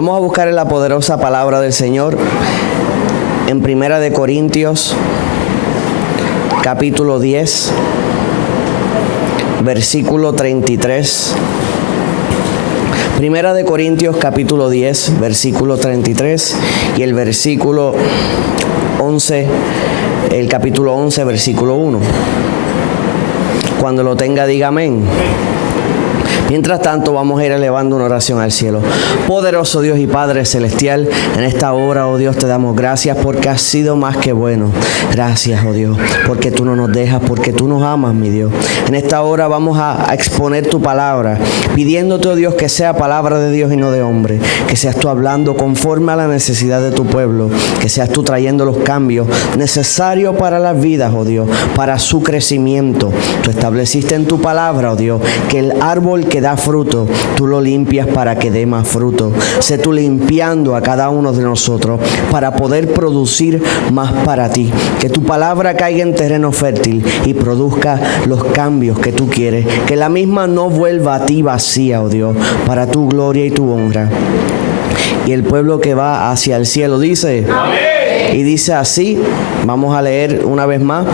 Vamos a buscar en la poderosa palabra del Señor en 1 Corintios, capítulo 10, versículo 33. 1 Corintios, capítulo 10, versículo 33 y el versículo 11, el capítulo 11, versículo 1. Cuando lo tenga, diga amén. Mientras tanto, vamos a ir elevando una oración al cielo. Poderoso Dios y Padre Celestial, en esta hora, oh Dios, te damos gracias porque has sido más que bueno. Gracias, oh Dios, porque tú no nos dejas, porque tú nos amas, mi Dios. En esta hora vamos a exponer tu palabra, pidiéndote, oh Dios, que sea palabra de Dios y no de hombre. Que seas tú hablando conforme a la necesidad de tu pueblo. Que seas tú trayendo los cambios necesarios para las vidas, oh Dios, para su crecimiento. Tú estableciste en tu palabra, oh Dios, que el árbol que da fruto, tú lo limpias para que dé más fruto. Sé tú limpiando a cada uno de nosotros para poder producir más para ti. Que tu palabra caiga en terreno fértil y produzca los cambios que tú quieres. Que la misma no vuelva a ti vacía, oh Dios, para tu gloria y tu honra. Y el pueblo que va hacia el cielo dice: amén. Y dice así, vamos a leer una vez más,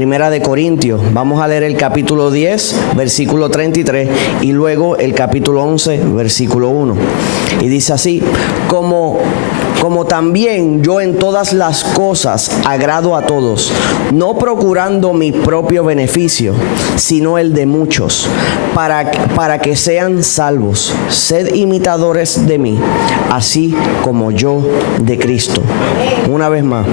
1 Corintios, vamos a leer el capítulo 10, versículo 33, y luego el capítulo 11, versículo 1. Y dice así: como también yo en todas las cosas agrado a todos, no procurando mi propio beneficio, sino el de muchos, para que sean salvos. Sed imitadores de mí, así como yo de Cristo. Una vez más.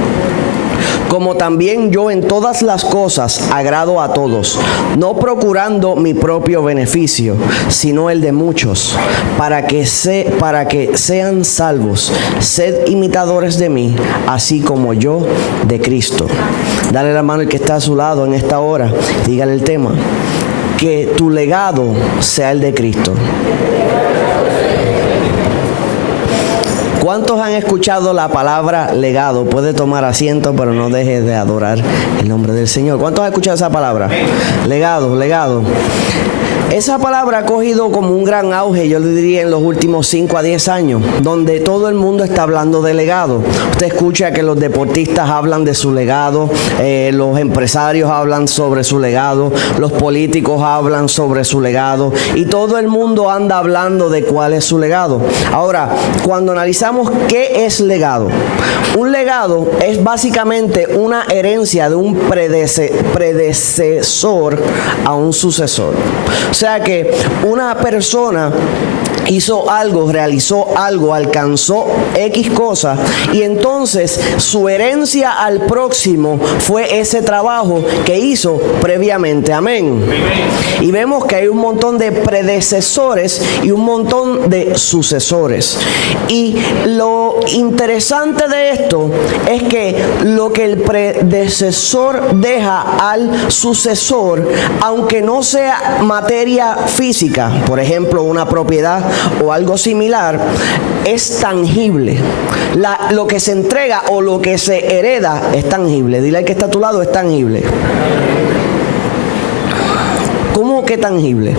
Como también yo en todas las cosas agrado a todos, no procurando mi propio beneficio, sino el de muchos, para que sean salvos. Sed imitadores de mí, así como yo de Cristo. Dale la mano al que está a su lado en esta hora, dígale el tema: que tu legado sea el de Cristo. ¿Cuántos han escuchado la palabra legado? Puede tomar asiento, pero no deje de adorar el nombre del Señor. ¿Cuántos han escuchado esa palabra? Legado, legado. Esa palabra ha cogido como un gran auge, yo le diría, en los últimos 5 a 10 años, donde todo el mundo está hablando de legado. Usted escucha que los deportistas hablan de su legado, los empresarios hablan sobre su legado, los políticos hablan sobre su legado, y todo el mundo anda hablando de cuál es su legado. Ahora, cuando analizamos qué es legado, un legado es básicamente una herencia de un predecesor a un sucesor. O sea que una persona hizo algo, realizó algo, alcanzó X cosas, y entonces su herencia al próximo fue ese trabajo que hizo previamente. Amén. Y vemos que hay un montón de predecesores y un montón de sucesores. Y lo interesante de esto es que lo que el predecesor deja al sucesor, aunque no sea materia física, por ejemplo una propiedad o algo similar, es tangible. Lo que se entrega o lo que se hereda es tangible. Dile al que está a tu lado: es tangible. ¿Cómo que tangible?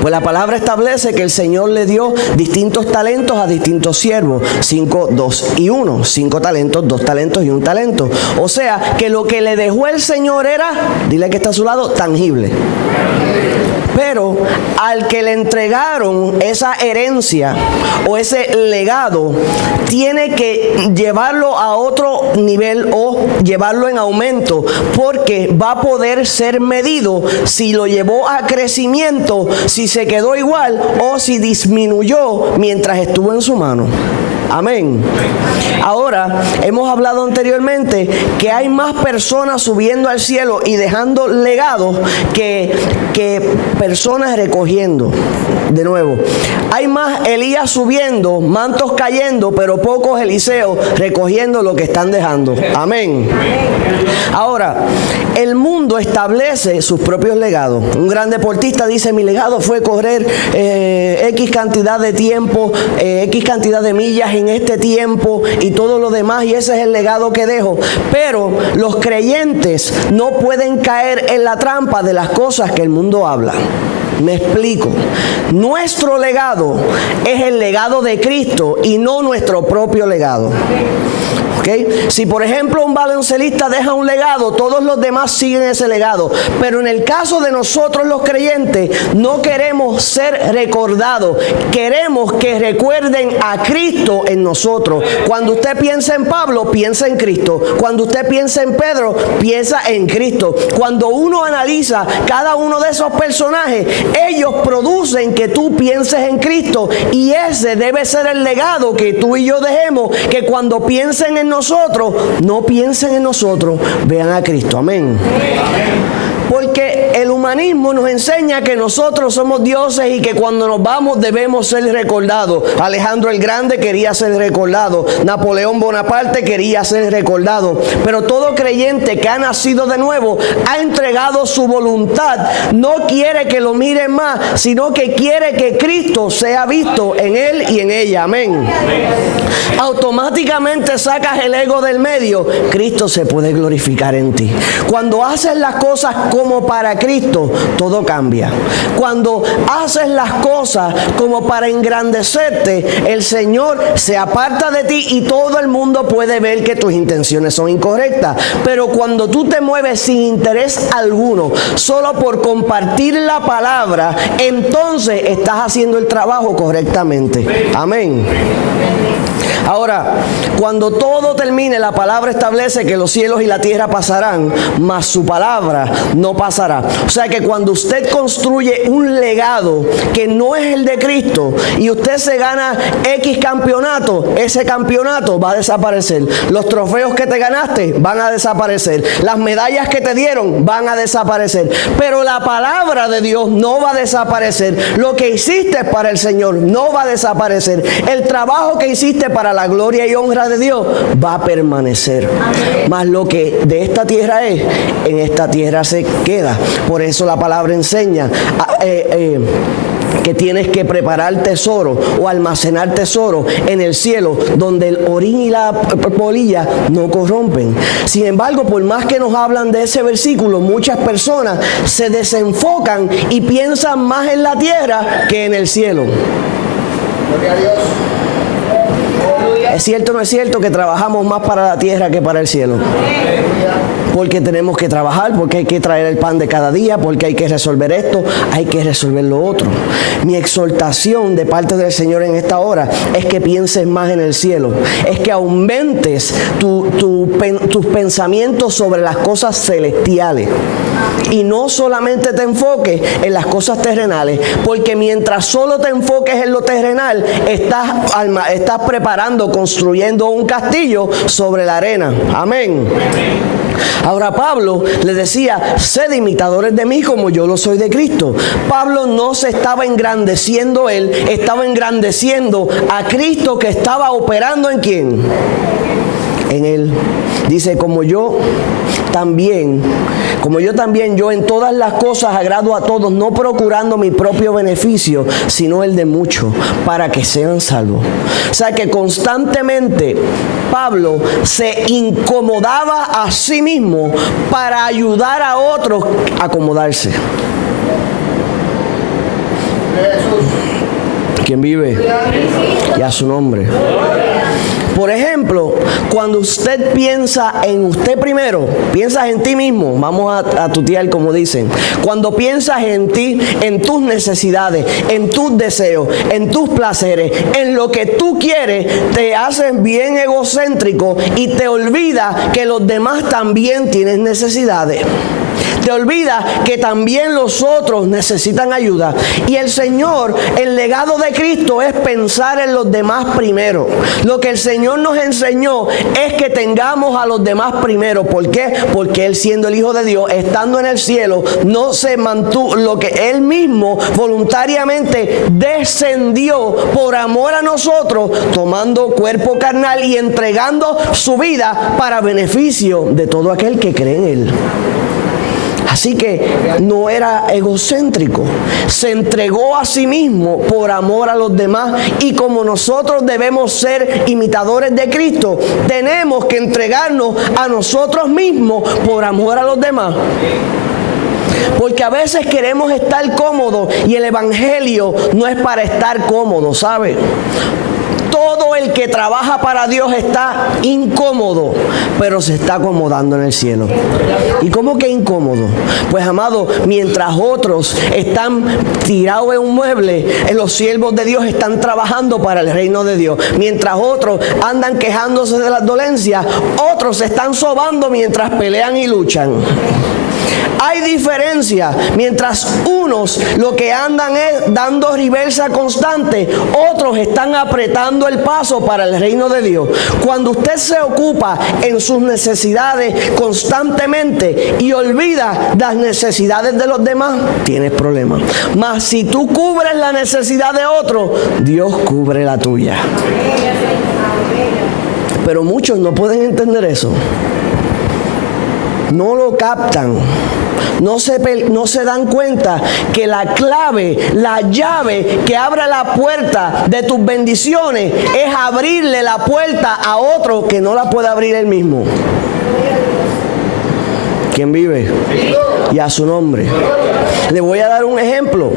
Pues la palabra establece que el Señor le dio distintos talentos a distintos siervos. 5, 2 y 1. 5 talentos, 2 talentos y 1 talento. O sea, que lo que le dejó el Señor era, dile al que está a su lado, tangible. Pero al que le entregaron esa herencia o ese legado, tiene que llevarlo a otro nivel o llevarlo en aumento, porque va a poder ser medido si lo llevó a crecimiento, si se quedó igual o si disminuyó mientras estuvo en su mano. Amén. Ahora, hemos hablado anteriormente que hay más personas subiendo al cielo y dejando legados que personas recogiendo. De nuevo, hay más Elías subiendo, mantos cayendo, pero pocos Eliseos recogiendo lo que están dejando. Amén. Ahora, el mundo establece sus propios legados. Un gran deportista dice: mi legado fue correr X cantidad de tiempo, X cantidad de millas en este tiempo y todo lo demás, y ese es el legado que dejo. Pero los creyentes no pueden caer en la trampa de las cosas que el mundo habla. Me explico. Nuestro legado es el legado de Cristo y no nuestro propio legado. ¿Okay? Si por ejemplo un baloncelista deja un legado, todos los demás siguen ese legado. Pero en el caso de nosotros los creyentes, no queremos ser recordados. Queremos que recuerden a Cristo en nosotros. Cuando usted piensa en Pablo, piensa en Cristo. Cuando usted piensa en Pedro, piensa en Cristo. Cuando uno analiza cada uno de esos personajes, ellos producen que tú pienses en Cristo. Y ese debe ser el legado que tú y yo dejemos, que cuando piensen en nosotros, no piensen en nosotros, vean a Cristo. Amén. Porque el humanismo nos enseña que nosotros somos dioses y que cuando nos vamos debemos ser recordados. Alejandro el Grande quería ser recordado. Napoleón Bonaparte quería ser recordado. Pero todo creyente que ha nacido de nuevo, ha entregado su voluntad. No quiere que lo miren más, sino que quiere que Cristo sea visto en él y en ella. Amén. Automáticamente sacas el ego del medio. Cristo se puede glorificar en ti. Cuando haces las cosas como para Cristo, todo cambia. Cuando haces las cosas como para engrandecerte, el Señor se aparta de ti y todo el mundo puede ver que tus intenciones son incorrectas. Pero cuando tú te mueves sin interés alguno, solo por compartir la palabra, entonces estás haciendo el trabajo correctamente. Amén. Ahora, cuando todo termine, la palabra establece que los cielos y la tierra pasarán, mas su palabra no pasará. O sea que cuando usted construye un legado que no es el de Cristo y usted se gana X campeonato, ese campeonato va a desaparecer. Los trofeos que te ganaste van a desaparecer. Las medallas que te dieron van a desaparecer. Pero la palabra de Dios no va a desaparecer. Lo que hiciste para el Señor no va a desaparecer. El trabajo que hiciste para la gloria y honra de Dios va a permanecer. Mas lo que de esta tierra es, en esta tierra se queda. Por eso la palabra enseña que tienes que preparar tesoro o almacenar tesoro en el cielo, donde el orín y la polilla no corrompen. Sin embargo, por más que nos hablan de ese versículo, muchas personas se desenfocan y piensan más en la tierra que en el cielo. Gloria a Dios. ¿Es cierto o no es cierto que trabajamos más para la tierra que para el cielo? Porque tenemos que trabajar, porque hay que traer el pan de cada día, porque hay que resolver esto, hay que resolver lo otro. Mi exhortación de parte del Señor en esta hora es que pienses más en el cielo, es que aumentes tus pensamientos sobre las cosas celestiales. Y no solamente te enfoques en las cosas terrenales, porque mientras solo te enfoques en lo terrenal, estás preparando, construyendo un castillo sobre la arena. Amén. Ahora Pablo le decía, sed imitadores de mí como yo lo soy de Cristo. Pablo no se estaba engrandeciendo él, estaba engrandeciendo a Cristo que estaba operando ¿en quién? En él. Dice, como yo también, yo en todas las cosas agrado a todos, no procurando mi propio beneficio, sino el de muchos, para que sean salvos. O sea que constantemente Pablo se incomodaba a sí mismo para ayudar a otros a acomodarse. ¿Quién vive? Y a su nombre. Por ejemplo, cuando usted piensa en usted primero, piensas en ti mismo, vamos a tutear como dicen. Cuando piensas en ti, en tus necesidades, en tus deseos, en tus placeres, en lo que tú quieres, te haces bien egocéntrico y te olvidas que los demás también tienen necesidades. Te olvidas que también los otros necesitan ayuda. Y el Señor, el legado de Cristo es pensar en los demás primero. Lo que el Señor nos enseñó es que tengamos a los demás primero. ¿Por qué? Porque Él, siendo el Hijo de Dios, estando en el cielo, no se mantuvo, lo que Él mismo voluntariamente descendió por amor a nosotros, tomando cuerpo carnal y entregando su vida para beneficio de todo aquel que cree en Él. Así que no era egocéntrico, se entregó a sí mismo por amor a los demás. Y como nosotros debemos ser imitadores de Cristo, tenemos que entregarnos a nosotros mismos por amor a los demás. Porque a veces queremos estar cómodos y el evangelio no es para estar cómodo, ¿sabe? Todo el que trabaja para Dios está incómodo, pero se está acomodando en el cielo. ¿Y cómo que incómodo? Pues, amado, mientras otros están tirados en un mueble, los siervos de Dios están trabajando para el reino de Dios. Mientras otros andan quejándose de las dolencias, otros se están sobando mientras pelean y luchan. Hay diferencia. Mientras unos lo que andan es dando reversa constante, otros están apretando el paso para el reino de Dios. Cuando usted se ocupa en sus necesidades constantemente y olvida las necesidades de los demás, tienes problemas. Mas si tú cubres la necesidad de otro, Dios cubre la tuya. Pero muchos no pueden entender eso. No lo captan. No se dan cuenta que la clave, la llave que abre la puerta de tus bendiciones es abrirle la puerta a otro que no la puede abrir él mismo. ¿Quién vive? Y a su nombre. Le voy a dar un ejemplo.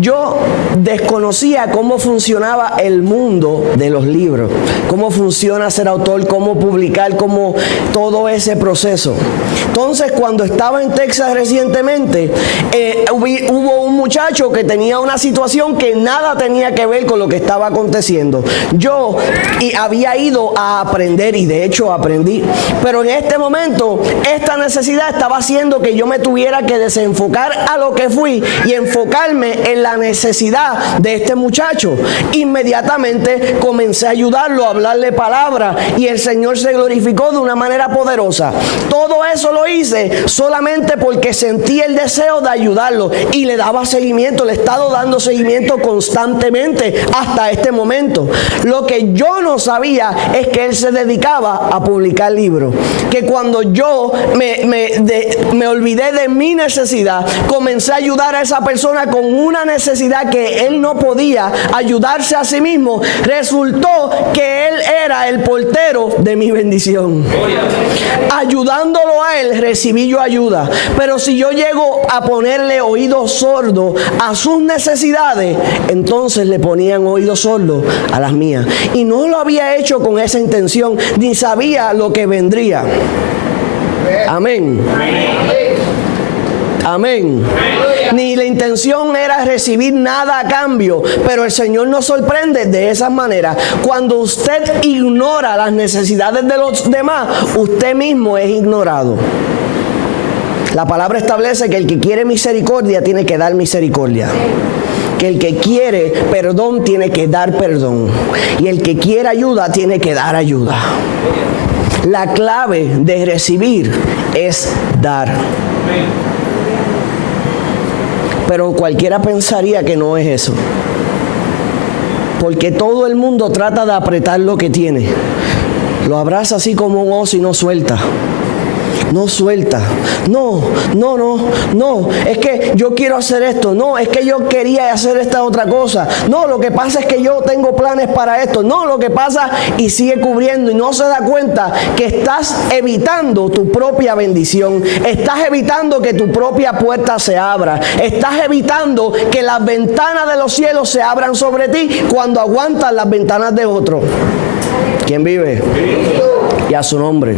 Yo desconocía cómo funcionaba el mundo de los libros, cómo funciona ser autor, cómo publicar, cómo todo ese proceso. Entonces, cuando estaba en Texas recientemente, hubo un muchacho que tenía una situación que nada tenía que ver con lo que estaba aconteciendo. Yo había ido a aprender y de hecho aprendí, pero en este momento esta necesidad estaba haciendo que yo me tuviera que desenfocar a lo que fui y enfocarme en la necesidad de este muchacho. Inmediatamente comencé a ayudarlo, a hablarle palabra y el Señor se glorificó de una manera poderosa. Todo eso lo hice solamente porque sentí el deseo de ayudarlo y le daba seguimiento, le he estado dando seguimiento constantemente hasta este momento. Lo que yo no sabía es que él se dedicaba a publicar libros, que cuando yo me olvidé de mi necesidad, comencé a ayudar a esa persona con una necesidad que él no podía ayudarse a sí mismo. Resultó que él era el portero de mi bendición. Ayudándolo a él, recibí yo ayuda. Pero si yo llego a ponerle oídos sordos a sus necesidades, entonces le ponían oídos sordos a las mías. Y no lo había hecho con esa intención, ni sabía lo que vendría. Amén. Amén. Ni la intención era recibir nada a cambio, pero el Señor nos sorprende de esa manera. Cuando usted ignora las necesidades de los demás, usted mismo es ignorado. La palabra establece que el que quiere misericordia tiene que dar misericordia. Que el que quiere perdón tiene que dar perdón. Y el que quiere ayuda tiene que dar ayuda. La clave de recibir es dar. Pero cualquiera pensaría que no es eso. Porque todo el mundo trata de apretar lo que tiene. Lo abraza así como un oso y no suelta. No suelta. No. Es que yo quiero hacer esto. No, es que yo quería hacer esta otra cosa. No, lo que pasa es que yo tengo planes para esto. No, lo que pasa, y sigue cubriendo y no se da cuenta que estás evitando tu propia bendición. Estás evitando que tu propia puerta se abra. Estás evitando que las ventanas de los cielos se abran sobre ti cuando aguantas las ventanas de otro. ¿Quién vive? Y a su nombre.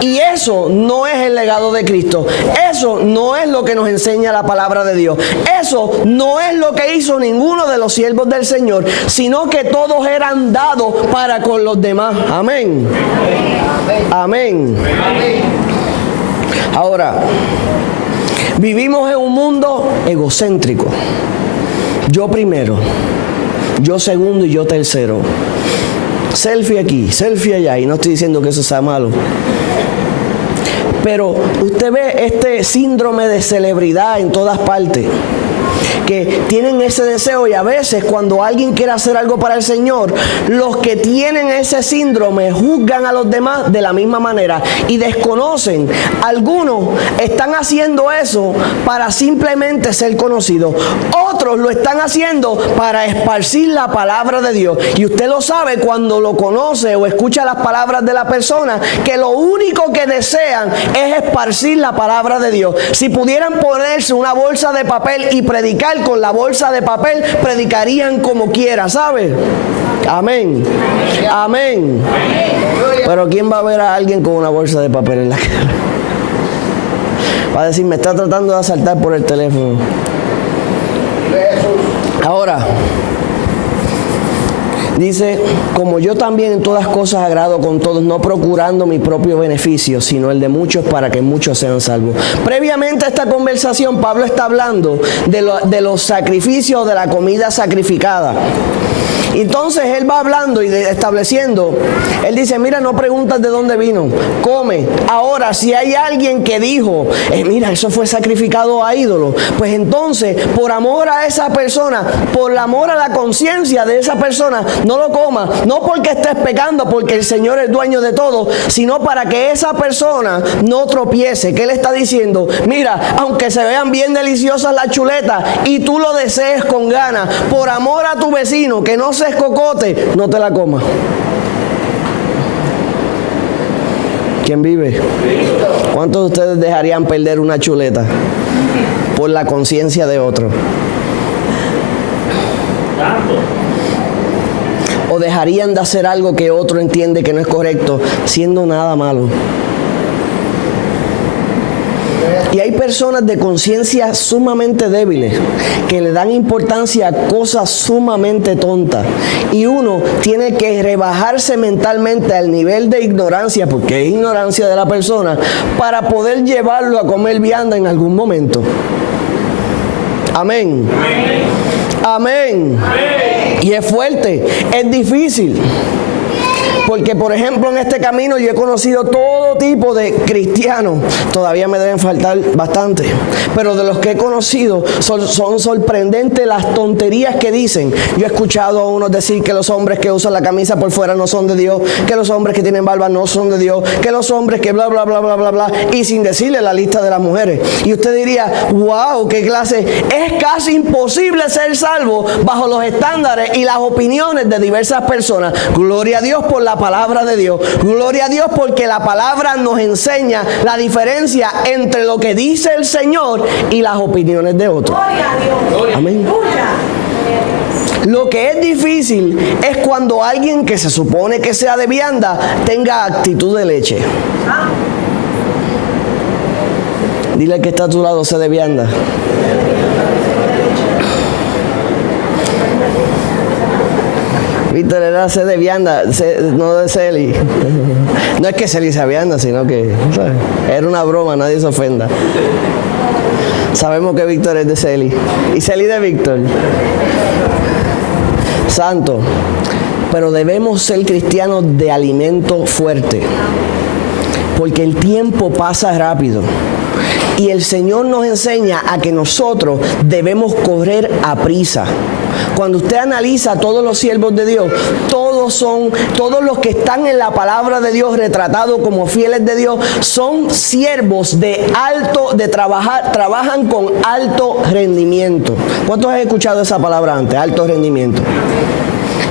Y eso no es el legado de Cristo. Eso no es lo que nos enseña la palabra de Dios. Eso no es lo que hizo ninguno de los siervos del Señor, sino que todos eran dados para con los demás. Amén. Amén. Ahora, vivimos en un mundo egocéntrico. Yo primero, yo segundo y yo tercero. Selfie aquí, selfie allá, y no estoy diciendo que eso sea malo. Pero usted ve este síndrome de celebridad en todas partes. que tienen ese deseo, y a veces cuando alguien quiere hacer algo para el Señor, los que tienen ese síndrome juzgan a los demás de la misma manera y desconocen. Algunos están haciendo eso para simplemente ser conocidos. Otros lo están haciendo para esparcir la palabra de Dios. Y usted lo sabe cuando lo conoce o escucha las palabras de la persona, que lo único que desean es esparcir la palabra de Dios. Si pudieran ponerse una bolsa de papel y predicar con la bolsa de papel, predicarían como quiera, ¿sabe? Amén. Amén. Pero ¿quién va a ver a alguien con una bolsa de papel en la cara? Va a decir, me está tratando de asaltar por el teléfono. Ahora, dice, como yo también en todas cosas agrado con todos, no procurando mi propio beneficio, sino el de muchos, para que muchos sean salvos. Previamente a esta conversación, Pablo está hablando de los sacrificios, de la comida sacrificada. Entonces él va hablando y estableciendo, él dice, mira, no preguntas de dónde vino, come. Ahora, si hay alguien que dijo, mira, eso fue sacrificado a ídolos, pues entonces, por amor a esa persona, por amor a la conciencia de esa persona, no lo coma. No porque estés pecando, porque el Señor es dueño de todo, sino para que esa persona no tropiece. ¿Qué le está diciendo? Mira, aunque se vean bien deliciosas las chuletas y tú lo desees con ganas, por amor a tu vecino, que no se cocote, no te la comas. ¿Quién vive? ¿Cuántos de ustedes dejarían perder una chuleta por la conciencia de otro? ¿O dejarían de hacer algo que otro entiende que no es correcto, siendo nada malo? Y hay personas de conciencia sumamente débiles que le dan importancia a cosas sumamente tontas. Y uno tiene que rebajarse mentalmente al nivel de ignorancia, porque es ignorancia de la persona, para poder llevarlo a comer vianda en algún momento. Amén. Amén. Amén. Y es fuerte, es difícil. Porque, por ejemplo, en este camino yo he conocido todo tipo de cristianos. Todavía me deben faltar bastante. Pero de los que he conocido son sorprendentes las tonterías que dicen. Yo he escuchado a unos decir que los hombres que usan la camisa por fuera no son de Dios, que los hombres que tienen barba no son de Dios, que los hombres que bla, bla, bla, bla, bla, bla. Y sin decirle la lista de las mujeres. Y usted diría, wow, qué clase. Es casi imposible ser salvo bajo los estándares y las opiniones de diversas personas. Gloria a Dios por la palabra de Dios. Gloria a Dios porque la palabra nos enseña la diferencia entre lo que dice el Señor y las opiniones de otros. Gloria a Dios. Amén. Lo que es difícil es cuando alguien que se supone que sea de vianda tenga actitud de leche. Dile al que está a tu lado, sé de vianda. Víctor era sed de vianda, no de Celi. No es que Celi sea vianda, sino que, ¿sabes? Era una broma, nadie se ofenda. Sabemos que Víctor es de Celi. Y Celi de Víctor. Santo. Pero debemos ser cristianos de alimento fuerte. Porque el tiempo pasa rápido. Y el Señor nos enseña a que nosotros debemos correr a prisa. Cuando usted analiza a todos los siervos de Dios, todos los que están en la palabra de Dios retratados como fieles de Dios, son siervos trabajan con alto rendimiento. ¿Cuántos han escuchado esa palabra antes? Alto rendimiento.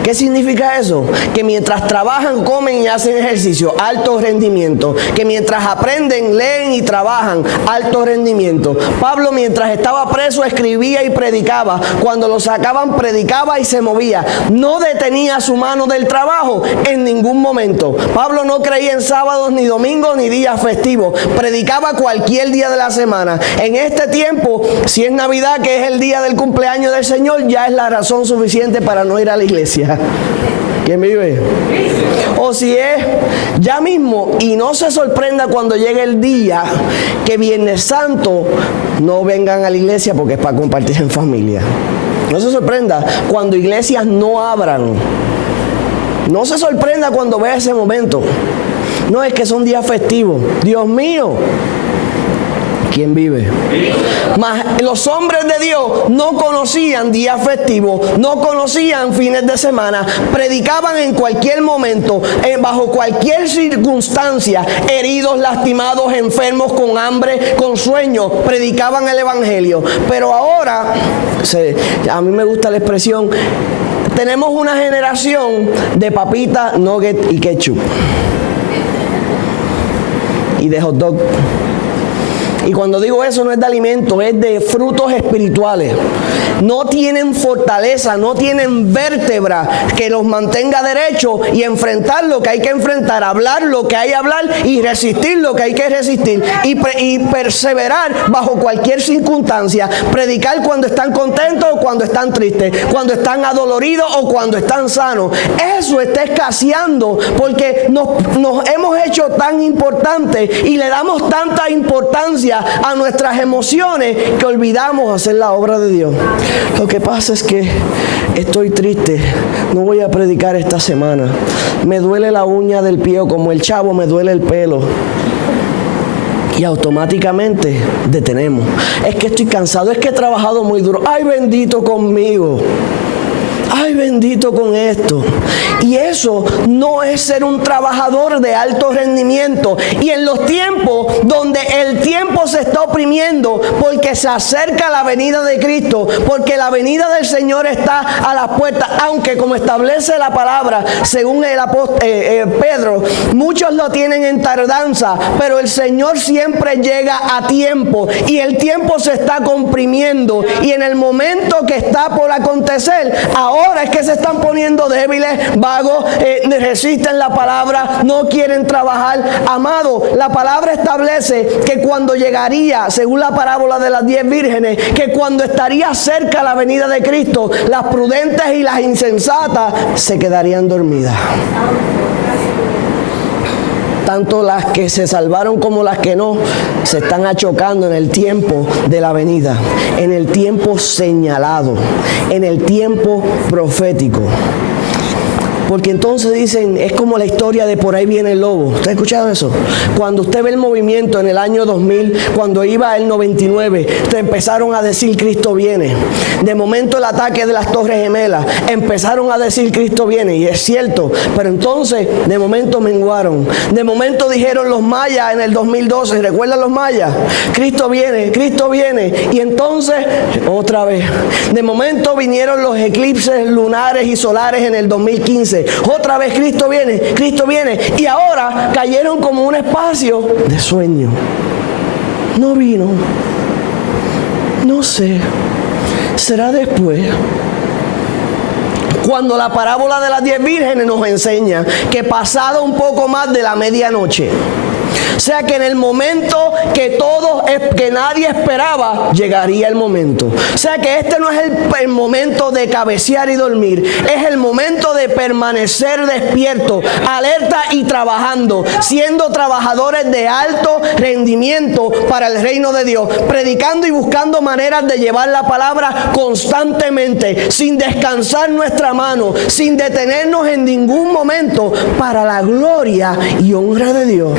¿Qué significa eso? Que mientras trabajan, comen y hacen ejercicio, alto rendimiento. Que mientras aprenden, leen y trabajan, alto rendimiento. Pablo, mientras estaba preso, escribía y predicaba. Cuando lo sacaban, predicaba y se movía. No detenía su mano del trabajo en ningún momento. Pablo no creía en sábados, ni domingos, ni días festivos. Predicaba cualquier día de la semana. En este tiempo, si es Navidad, que es el día del cumpleaños del Señor, ya es la razón suficiente para no ir a la iglesia. ¿Quién vive? O si es ya mismo, y no se sorprenda cuando llegue el día que Viernes Santo no vengan a la iglesia porque es para compartir en familia. No se sorprenda cuando iglesias no abran. No se sorprenda cuando vea ese momento. No es que son días festivos. Dios mío. ¿Quién vive? Mas los hombres de Dios no conocían días festivos, no conocían fines de semana, predicaban en cualquier momento, bajo cualquier circunstancia, heridos, lastimados, enfermos, con hambre, con sueño, predicaban el evangelio. Pero ahora, a mí me gusta la expresión, tenemos una generación de papitas, nugget y ketchup. Y de hot dog. Y cuando digo eso no es de alimento, es de frutos espirituales. No tienen fortaleza, no tienen vértebra que los mantenga derechos y enfrentar lo que hay que enfrentar, hablar lo que hay que hablar y resistir lo que hay que resistir y perseverar bajo cualquier circunstancia, predicar cuando están contentos o cuando están tristes, cuando están adoloridos o cuando están sanos. Eso está escaseando porque nos hemos hecho tan importantes y le damos tanta importancia a nuestras emociones que olvidamos hacer la obra de Dios. Lo que pasa es que estoy triste, no voy a predicar esta semana. Me duele la uña del pie, o como el chavo me duele el pelo. Y automáticamente detenemos. Es que estoy cansado, es que he trabajado muy duro. Ay, bendito conmigo. Ay, bendito con esto. Y eso no es ser un trabajador de alto rendimiento. Y en los tiempos donde el tiempo se está oprimiendo porque se acerca la venida de Cristo, porque la venida del Señor está a las puertas, aunque como establece la palabra, según el apóstol Pedro, muchos lo tienen en tardanza, pero el Señor siempre llega a tiempo y el tiempo se está comprimiendo. Y en el momento que está por acontecer, ahora es que se están poniendo débiles, vagos, resisten la palabra, no quieren trabajar. Amado, la palabra establece que cuando llegaría, según la parábola de las 10 vírgenes, que cuando estaría cerca la venida de Cristo, las prudentes y las insensatas se quedarían dormidas. Tanto las que se salvaron como las que no, se están achocando en el tiempo de la venida, en el tiempo señalado, en el tiempo profético. Porque entonces dicen, es como la historia de Por ahí viene el lobo. ¿Usted ha escuchado eso? Cuando usted ve el movimiento en el año 2000, cuando iba el 99, empezaron a decir Cristo viene. De momento el ataque de las Torres Gemelas, empezaron a decir Cristo viene. Y es cierto, pero entonces de momento menguaron. De momento dijeron los mayas en el 2012, ¿recuerdan los mayas? Cristo viene, Cristo viene. Y entonces, otra vez. De momento vinieron los eclipses lunares y solares en el 2015. Otra vez Cristo viene, Cristo viene. Y ahora cayeron como un espacio de sueño. No vino. No sé. Será después. Cuando la parábola de las 10 vírgenes nos enseña que pasado un poco más de la medianoche, o sea que en el momento que nadie esperaba, llegaría el momento. O sea que este no es el momento de cabecear y dormir, es el momento de permanecer despierto, alerta y trabajando, siendo trabajadores de alto rendimiento para el reino de Dios, predicando y buscando maneras de llevar la palabra constantemente, sin descansar nuestra mano, sin detenernos en ningún momento, para la gloria y honra de Dios.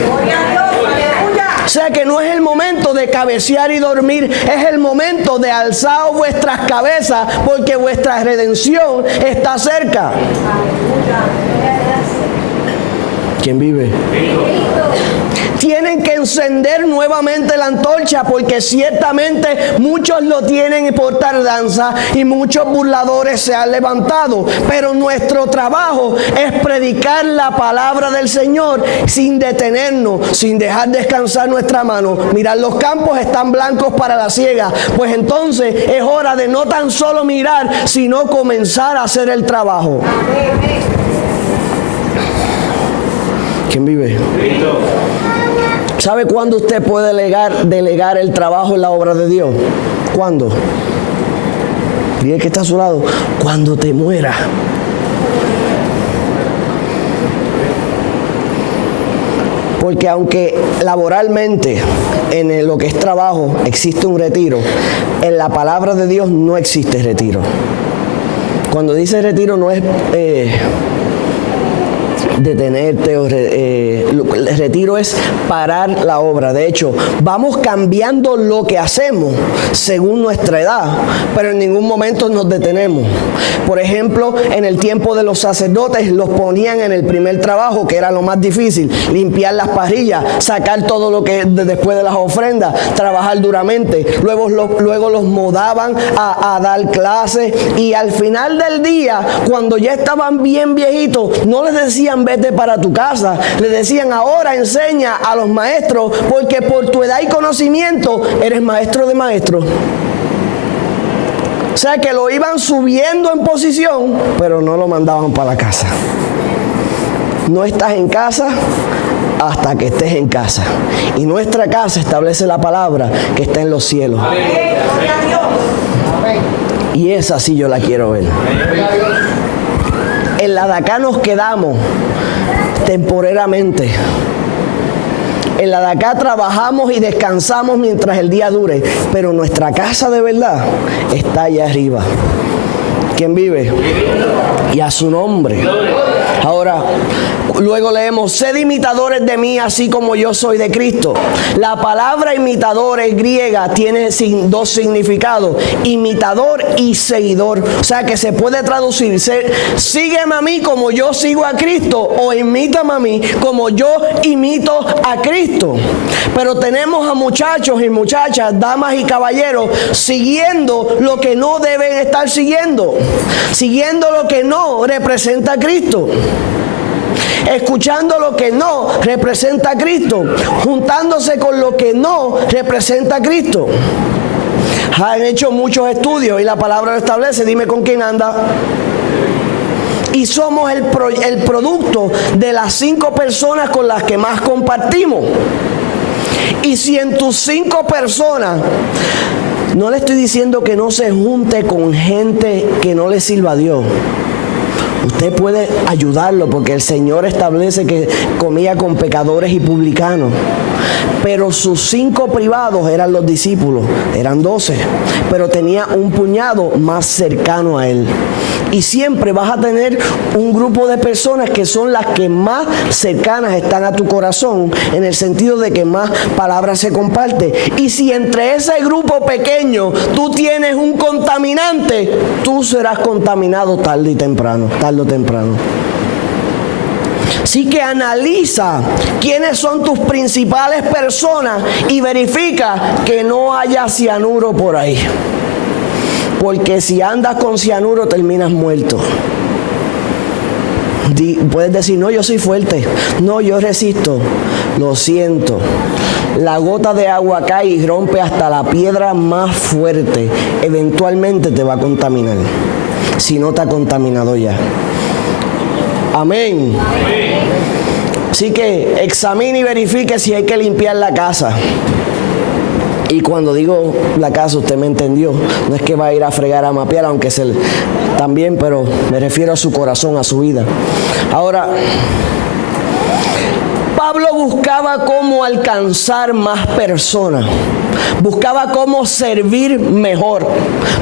O sea que no es el momento de cabecear y dormir, es el momento de alzar vuestras cabezas porque vuestra redención está cerca. ¿Quién vive? Tienen que encender nuevamente la antorcha porque ciertamente muchos lo tienen por tardanza y muchos burladores se han levantado, pero nuestro trabajo es predicar la palabra del Señor sin detenernos, sin dejar descansar nuestra mano. Mirad, los campos están blancos para la siega, pues entonces es hora de no tan solo mirar, sino comenzar a hacer el trabajo. ¿Quién vive? ¿Sabe cuándo usted puede delegar el trabajo en la obra de Dios? ¿Cuándo? Fíjate que está a su lado. Cuando te mueras. Porque aunque laboralmente en lo que es trabajo existe un retiro, en la palabra de Dios no existe retiro. Cuando dice retiro no es detenerte. El retiro es parar la obra. De hecho, vamos cambiando lo que hacemos según nuestra edad, pero en ningún momento nos detenemos. Por ejemplo, en el tiempo de los sacerdotes los ponían en el primer trabajo, que era lo más difícil: limpiar las parrillas, sacar todo lo que después de las ofrendas, trabajar duramente. Luego los mudaban a dar clases, y al final del día, cuando ya estaban bien viejitos, no les decían vete para tu casa, les decían ahora enseña a los maestros, porque por tu edad y conocimiento eres maestro de maestros. O sea que lo iban subiendo en posición, pero no lo mandaban para la casa. No estás en casa hasta que estés en casa. Y nuestra casa establece la palabra que está en los cielos. Y esa sí yo la quiero ver. En la de acá nos quedamos temporeramente. En la de acá trabajamos y descansamos mientras el día dure, pero nuestra casa de verdad está allá arriba. ¿Quién vive? Y a su nombre. Ahora, luego leemos: sed imitadores de mí, así como yo soy de Cristo. La palabra imitador es griega, tiene dos significados: imitador y seguidor. O sea que se puede traducir: sígueme a mí como yo sigo a Cristo, o imítame a mí como yo imito a Cristo. Pero tenemos a muchachos y muchachas, damas y caballeros, siguiendo lo que no deben estar siguiendo, siguiendo lo que no representa a Cristo, escuchando lo que no representa a Cristo, juntándose con lo que no representa a Cristo. Han hecho muchos estudios y la palabra lo establece: dime con quién anda. Y somos el producto de las 5 personas con las que más compartimos. Y si en tus 5 personas, no le estoy diciendo que no se junte con gente que no le sirva a Dios. Usted puede ayudarlo, porque el Señor establece que comía con pecadores y publicanos. Pero sus 5 privados eran los discípulos, eran 12, pero tenía un puñado más cercano a él. Y siempre vas a tener un grupo de personas que son las que más cercanas están a tu corazón, en el sentido de que más palabras se comparten. Y si entre ese grupo pequeño tú tienes un contaminante, tú serás contaminado tarde o temprano. Así que analiza quiénes son tus principales personas y verifica que no haya cianuro por ahí. Porque si andas con cianuro terminas muerto. Puedes decir: no, yo soy fuerte, no, yo resisto. Lo siento. La gota de agua cae y rompe hasta la piedra más fuerte. Eventualmente te va a contaminar, si no te ha contaminado ya. Amén. Así que examine y verifique si hay que limpiar la casa. Y cuando digo la casa, usted me entendió. No es que va a ir a fregar, a mapear, aunque también, pero me refiero a su corazón, a su vida. Ahora, Pablo buscaba cómo alcanzar más personas. Buscaba cómo servir mejor.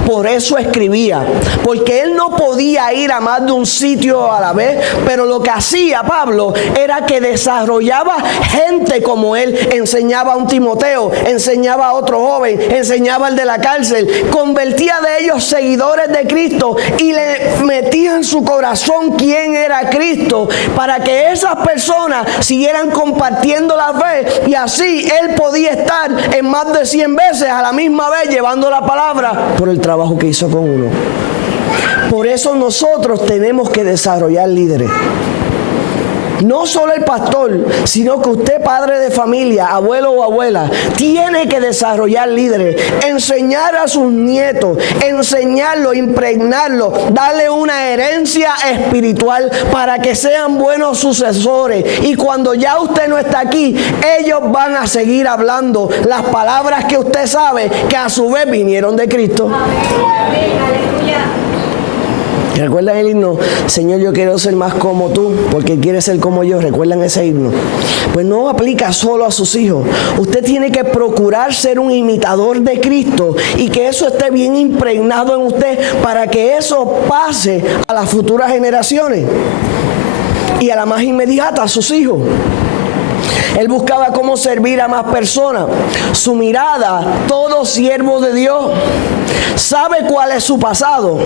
Por eso escribía. Porque él no podía ir a más de un sitio a la vez. Pero lo que hacía Pablo era que desarrollaba gente como él. Enseñaba a un Timoteo, enseñaba a otro joven, enseñaba al de la cárcel. Convertía de ellos seguidores de Cristo y le metía en su corazón quién era Cristo, para que esas personas siguieran compartiendo la fe, y así él podía estar en más de 100 veces a la misma vez llevando la palabra por el trabajo que hizo con uno. Por eso nosotros tenemos que desarrollar líderes. No solo el pastor, sino que usted, padre de familia, abuelo o abuela, tiene que desarrollar líderes, enseñar a sus nietos, enseñarlos, impregnarlos, darle una herencia espiritual para que sean buenos sucesores. Y cuando ya usted no está aquí, ellos van a seguir hablando las palabras que usted sabe, que a su vez vinieron de Cristo. ¿Recuerdan el himno? Señor, yo quiero ser más como tú, porque quieres ser como yo. ¿Recuerdan ese himno? Pues no aplica solo a sus hijos. Usted tiene que procurar ser un imitador de Cristo, y que eso esté bien impregnado en usted, para que eso pase a las futuras generaciones. y a la más inmediata, a sus hijos. Él buscaba cómo servir a más personas. Su mirada, todo siervo de Dios, sabe cuál es su pasado,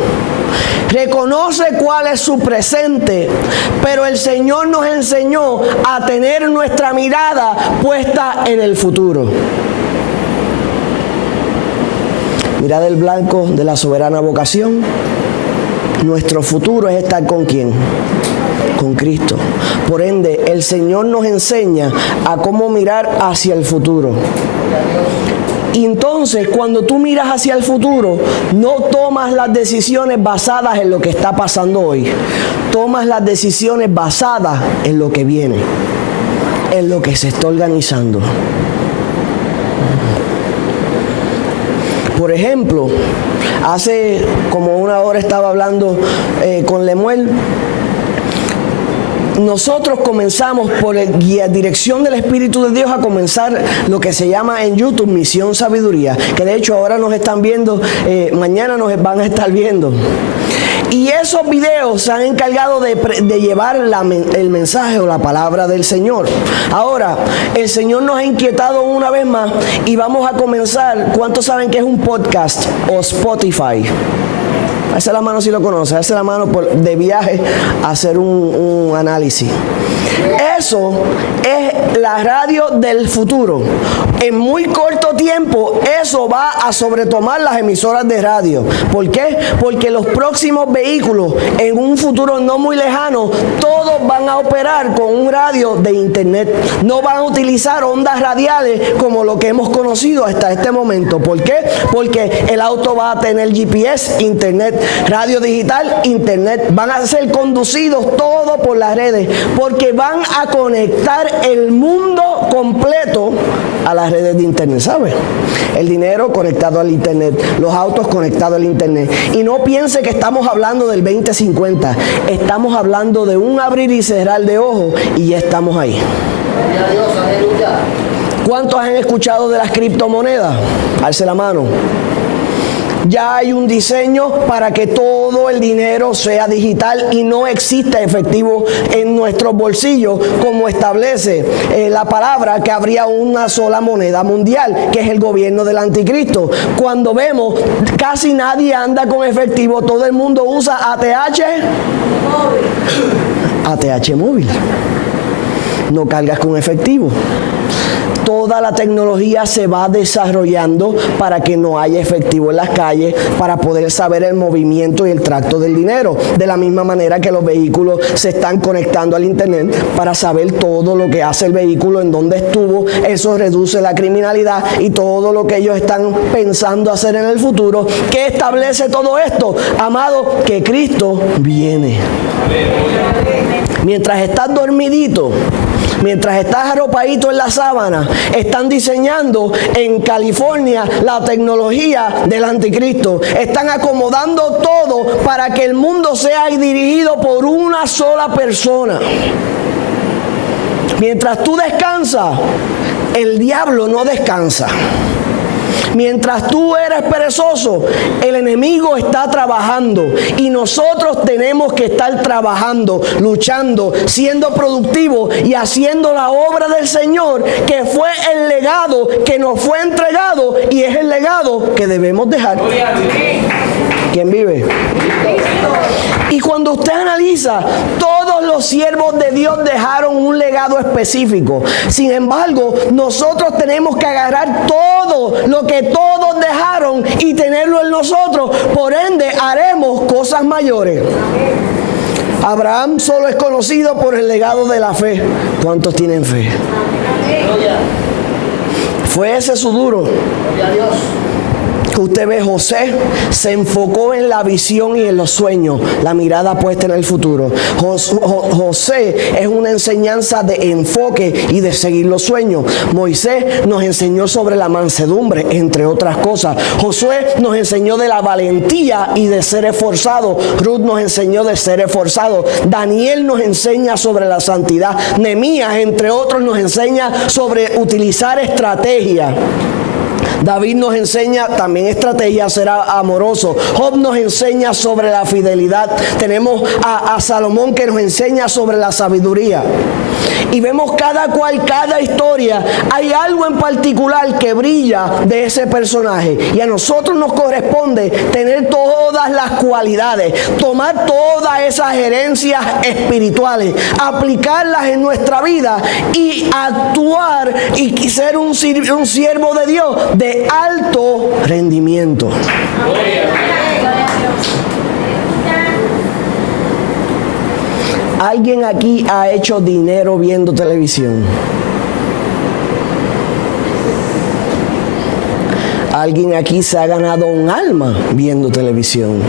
reconoce cuál es su presente, pero el Señor nos enseñó a tener nuestra mirada puesta en el futuro. Mirad el blanco de la soberana vocación. Nuestro futuro es estar ¿con quién? Con Cristo. Por ende, el Señor nos enseña a cómo mirar hacia el futuro. Y entonces, cuando tú miras hacia el futuro, no tomas las decisiones basadas en lo que está pasando hoy. Tomas las decisiones basadas en lo que viene, en lo que se está organizando. Por ejemplo, hace como una hora estaba hablando con Lemuel. Nosotros comenzamos por dirección del Espíritu de Dios a comenzar lo que se llama en YouTube Misión Sabiduría, que de hecho ahora nos están viendo, mañana nos van a estar viendo. Y esos videos se han encargado de llevar el mensaje o la palabra del Señor. Ahora, el Señor nos ha inquietado una vez más y vamos a comenzar. ¿Cuántos saben que es un podcast o Spotify? Alza la mano si lo conoce, alza la mano de viaje a hacer un análisis. Eso es la radio del futuro. En muy corto tiempo eso va a sobretomar las emisoras de radio. ¿Por qué? Porque los próximos vehículos en un futuro no muy lejano, todos van a operar con un radio de internet. No van a utilizar ondas radiales como lo que hemos conocido hasta este momento. ¿Por qué? Porque el auto va a tener GPS, internet, radio digital, internet. Van a ser conducidos todos por las redes porque van a conectar el mundo completo a las redes de internet, ¿sabes? El dinero conectado al internet, los autos conectados al internet. Y no piense que estamos hablando del 2050, estamos hablando de un abrir y cerrar de ojos y ya estamos ahí. Gloria a Dios, aleluya. ¿Cuántos han escuchado de las criptomonedas? Alce la mano. Ya hay un diseño para que todo el dinero sea digital y no exista efectivo en nuestros bolsillos, como establece la palabra que habría una sola moneda mundial, que es el gobierno del anticristo. Cuando vemos, casi nadie anda con efectivo, todo el mundo usa ATH móvil. No cargas con efectivo. Toda la tecnología se va desarrollando para que no haya efectivo en las calles, para poder saber el movimiento y el tracto del dinero. De la misma manera que los vehículos se están conectando al internet para saber todo lo que hace el vehículo, en dónde estuvo. Eso reduce la criminalidad y todo lo que ellos están pensando hacer en el futuro. ¿Qué establece todo esto? Amado, que Cristo viene. Mientras estás dormidito, mientras estás arropadito en la sábana, están diseñando en California la tecnología del anticristo. Están acomodando todo para que el mundo sea dirigido por una sola persona. Mientras tú descansas, el diablo no descansa. Mientras tú eres perezoso, el enemigo está trabajando y nosotros tenemos que estar trabajando, luchando, siendo productivos y haciendo la obra del Señor, que fue el legado que nos fue entregado y es el legado que debemos dejar. ¿Quién vive? Y cuando usted analiza, todos los siervos de Dios dejaron un legado específico. Sin embargo, nosotros tenemos que agarrar todo lo que todos dejaron y tenerlo en nosotros. Por ende, haremos cosas mayores. Abraham solo es conocido por el legado de la fe. ¿Cuántos tienen fe? Fue ese su duro. Gloria a Dios. Usted ve, José se enfocó en la visión y en los sueños, la mirada puesta en el futuro. José es una enseñanza de enfoque y de seguir los sueños. Moisés nos enseñó sobre la mansedumbre, entre otras cosas. Josué nos enseñó de la valentía y de ser esforzado. Ruth nos enseñó de ser esforzado. Daniel nos enseña sobre la santidad. Nehemías, entre otros, nos enseña sobre utilizar estrategia. David nos enseña también estrategia, ser amoroso. Job nos enseña sobre la fidelidad. Tenemos a Salomón que nos enseña sobre la sabiduría. Y vemos cada historia, hay algo en particular que brilla de ese personaje. Y a nosotros nos corresponde tener todas las cualidades, tomar todas esas herencias espirituales, aplicarlas en nuestra vida y actuar y ser un siervo de Dios de alto rendimiento. ¿Alguien aquí ha hecho dinero viendo televisión? ¿Alguien aquí se ha ganado un alma viendo televisión?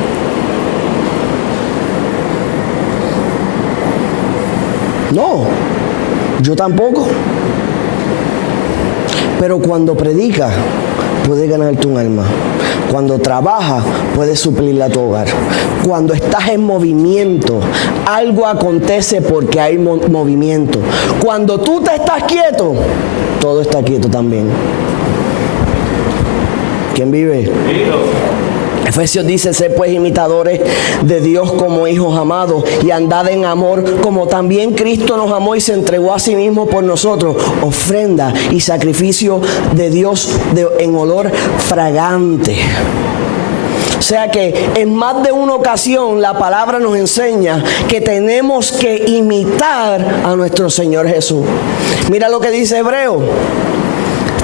No, yo tampoco. Pero cuando predicas, puedes ganarte un alma. Cuando trabajas, puedes suplirle a tu hogar. Cuando estás en movimiento, algo acontece porque hay movimiento. Cuando tú te estás quieto, todo está quieto también. ¿Quién vive? Efesios dice: sed pues imitadores de Dios como hijos amados y andad en amor como también Cristo nos amó y se entregó a sí mismo por nosotros, ofrenda y sacrificio de Dios en olor fragante. O sea que en más de una ocasión la palabra nos enseña que tenemos que imitar a nuestro Señor Jesús. Mira lo que dice Hebreo: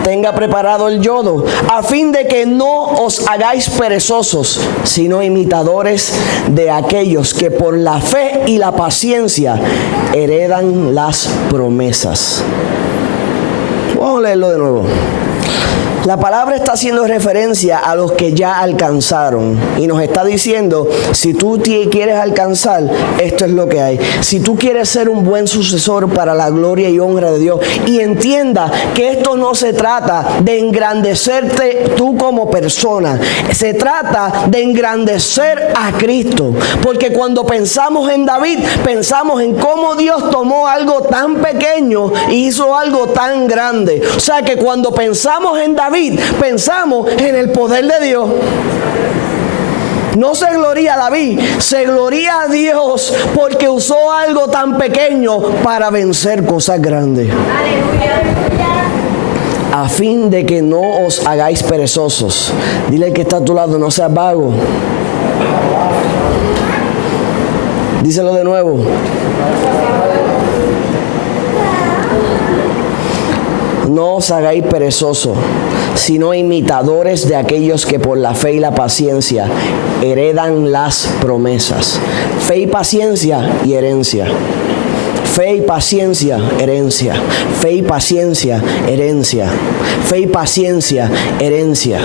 tenga preparado el yodo, a fin de que no os hagáis perezosos, sino imitadores de aquellos que por la fe y la paciencia heredan las promesas. Vamos a leerlo de nuevo. La palabra está haciendo referencia a los que ya alcanzaron y nos está diciendo: si tú quieres alcanzar, esto es lo que hay. Si tú quieres ser un buen sucesor para la gloria y honra de Dios, y entienda que esto no se trata de engrandecerte tú como persona, se trata de engrandecer a Cristo, porque cuando pensamos en David, pensamos en cómo Dios tomó algo tan pequeño y hizo algo tan grande. O sea que cuando pensamos en David, pensamos en el poder de Dios. No se gloria a David, se gloria a Dios porque usó algo tan pequeño para vencer cosas grandes. A fin de que no os hagáis perezosos. Dile al que está a tu lado: no seas vago. Díselo de nuevo. No os hagáis perezosos, sino imitadores de aquellos que por la fe y la paciencia heredan las promesas. Fe y paciencia y herencia. Fe y paciencia, herencia. Fe y paciencia, herencia. Fe y paciencia, herencia.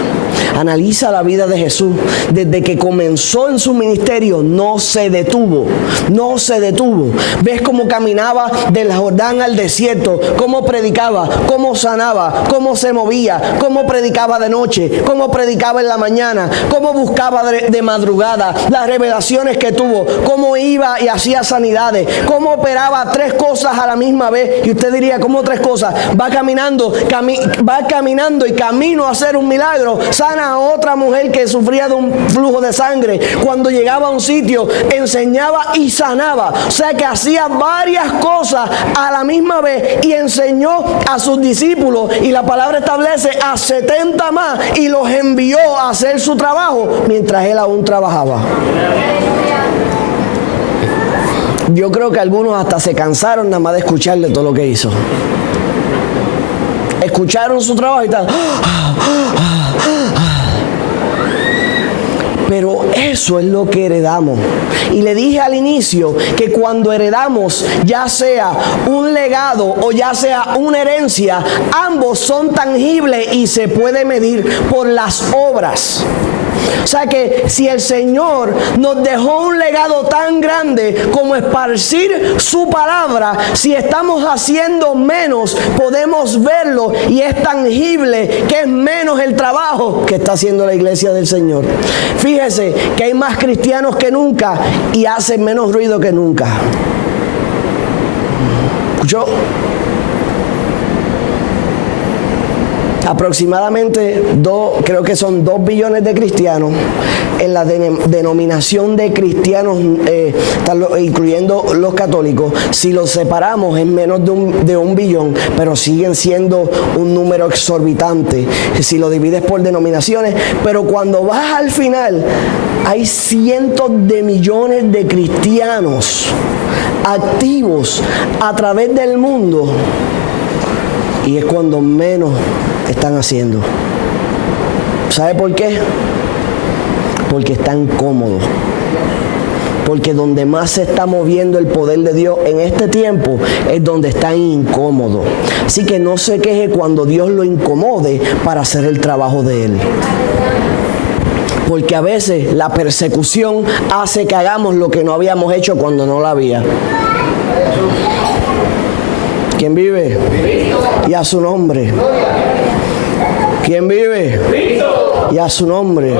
Analiza la vida de Jesús. Desde que comenzó en su ministerio, no se detuvo. No se detuvo. Ves cómo caminaba del Jordán al desierto, cómo predicaba, cómo sanaba, cómo se movía, cómo predicaba de noche, cómo predicaba en la mañana, cómo buscaba de madrugada, las revelaciones que tuvo, cómo iba y hacía sanidades, cómo operaba 3 cosas a la misma vez. Y usted diría: ¿cómo 3 cosas? Va caminando y camino a hacer un milagro, sana a otra mujer que sufría de un flujo de sangre. Cuando llegaba a un sitio, enseñaba y sanaba. O sea que hacía varias cosas a la misma vez y enseñó a sus discípulos, y la palabra establece a 70 más, y los envió a hacer su trabajo mientras él aún trabajaba. Yo creo que algunos hasta se cansaron nada más de escucharle todo lo que hizo. Escucharon su trabajo y tal. Pero eso es lo que heredamos. Y le dije al inicio que cuando heredamos, ya sea un legado o ya sea una herencia, ambos son tangibles y se puede medir por las obras. O sea que si el Señor nos dejó un legado tan grande como esparcir su palabra, si estamos haciendo menos, podemos verlo y es tangible que es menos el trabajo que está haciendo la iglesia del Señor. Fíjese que hay más cristianos que nunca y hacen menos ruido que nunca. ¿Escuchó? aproximadamente creo que son 2 billones de cristianos. En la denominación de cristianos, incluyendo los católicos, si los separamos es menos de un billón, pero siguen siendo un número exorbitante si lo divides por denominaciones. Pero cuando vas al final, hay cientos de millones de cristianos activos a través del mundo, y es cuando menos están haciendo. ¿Sabe por qué? Porque están cómodos. Porque donde más se está moviendo el poder de Dios en este tiempo es donde están incómodos. Así que no se queje cuando Dios lo incomode para hacer el trabajo de Él. Porque a veces la persecución hace que hagamos lo que no habíamos hecho cuando no la había. ¿Quién vive? Y a su nombre. ¿Quién vive? Y a su nombre.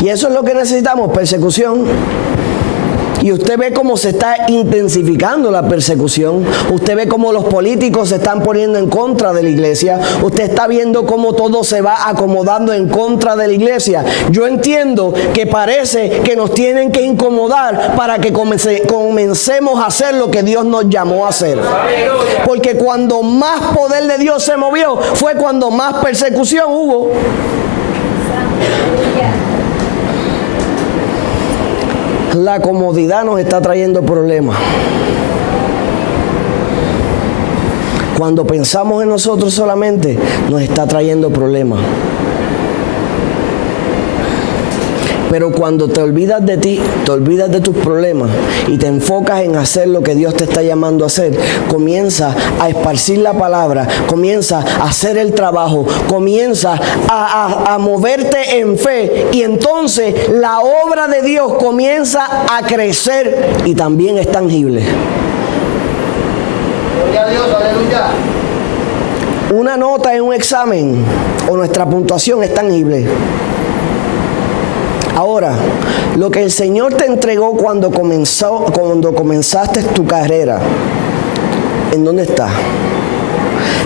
Y eso es lo que necesitamos, persecución. Y usted ve cómo se está intensificando la persecución. Usted ve cómo los políticos se están poniendo en contra de la iglesia. Usted está viendo cómo todo se va acomodando en contra de la iglesia. Yo entiendo que parece que nos tienen que incomodar para que comencemos a hacer lo que Dios nos llamó a hacer. Porque cuando más poder de Dios se movió, fue cuando más persecución hubo. La comodidad nos está trayendo problemas. Cuando pensamos en nosotros solamente, nos está trayendo problemas. Pero cuando te olvidas de ti, te olvidas de tus problemas y te enfocas en hacer lo que Dios te está llamando a hacer, comienza a esparcir la palabra, comienza a hacer el trabajo, comienza a moverte en fe, y entonces la obra de Dios comienza a crecer y también es tangible. Gloria a Dios, aleluya. Una nota en un examen o nuestra puntuación es tangible. Ahora, lo que el Señor te entregó cuando comenzaste tu carrera, ¿en dónde está?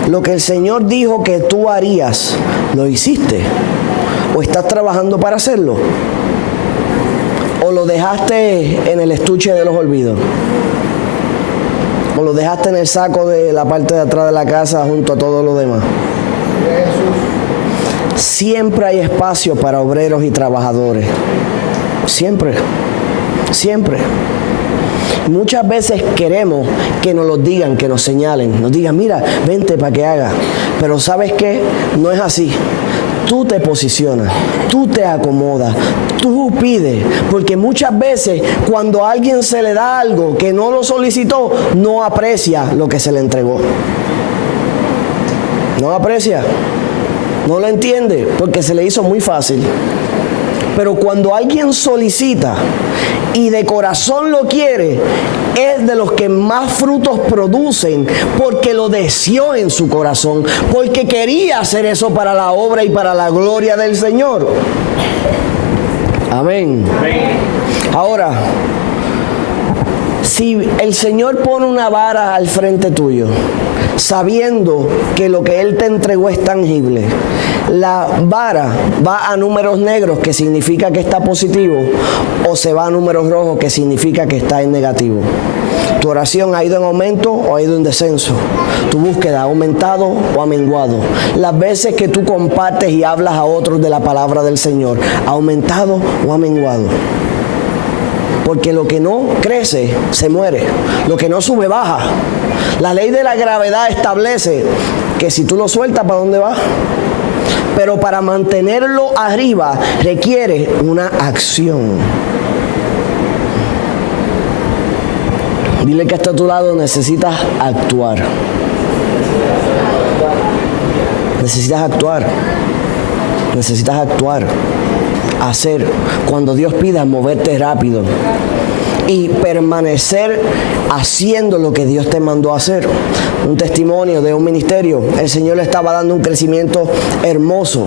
Lo que el Señor dijo que tú harías, ¿lo hiciste? ¿O estás trabajando para hacerlo? ¿O lo dejaste en el estuche de los olvidos? ¿O lo dejaste en el saco de la parte de atrás de la casa junto a todo lo demás? Siempre hay espacio para obreros y trabajadores. Siempre. Siempre. Muchas veces queremos que nos lo digan, que nos señalen. Nos digan, mira, vente para que haga. Pero ¿sabes qué? No es así. Tú te posicionas, tú te acomodas, tú pides. Porque muchas veces cuando a alguien se le da algo que no lo solicitó, no aprecia lo que se le entregó. No aprecia. No lo entiende porque se le hizo muy fácil. Pero cuando alguien solicita y de corazón lo quiere, es de los que más frutos producen, porque lo deseó en su corazón, porque quería hacer eso para la obra y para la gloria del Señor. Amén. Ahora, si el Señor pone una vara al frente tuyo, sabiendo que lo que Él te entregó es tangible, la vara va a números negros, que significa que está positivo, o se va a números rojos, que significa que está en negativo. Tu oración ha ido en aumento o ha ido en descenso. Tu búsqueda ha aumentado o ha menguado. Las veces que tú compartes y hablas a otros de la palabra del Señor, ¿ha aumentado o ha menguado? Porque lo que no crece, se muere. Lo que no sube, baja. La ley de la gravedad establece que si tú lo sueltas, ¿para dónde va? Pero para mantenerlo arriba requiere una acción. Dile que está a tu lado, necesitas actuar. Necesitas actuar. Necesitas actuar. Hacer. Cuando Dios pida, moverte rápido. y permanecer haciendo lo que Dios te mandó a hacer. Un testimonio de un ministerio. El Señor le estaba dando un crecimiento hermoso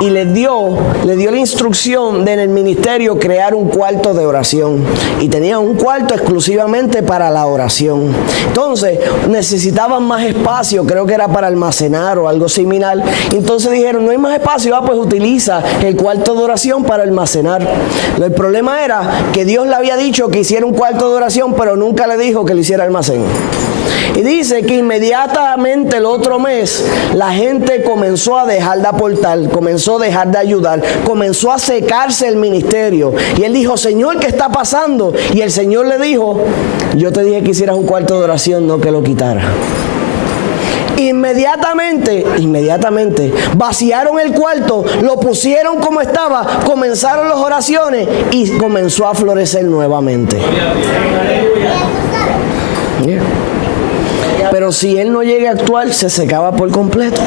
y le dio la instrucción de en el ministerio crear un cuarto de oración, y tenía un cuarto exclusivamente para la oración. Entonces necesitaban más espacio, creo que era para almacenar o algo similar. Entonces dijeron, no hay más espacio, pues utiliza el cuarto de oración para almacenar. El problema era que Dios le había dicho que hiciera un cuarto de oración, pero nunca le dijo que le hiciera almacén. Y dice que inmediatamente el otro mes la gente comenzó a dejar de aportar, comenzó a dejar de ayudar, comenzó a secarse el ministerio. Y él dijo, Señor, ¿qué está pasando? Y el Señor le dijo, yo te dije que hicieras un cuarto de oración, no que lo quitaras. Inmediatamente vaciaron el cuarto, lo pusieron como estaba, comenzaron las oraciones y comenzó a florecer nuevamente. Yeah. Pero si él no llega a actuar, se secaba por completo.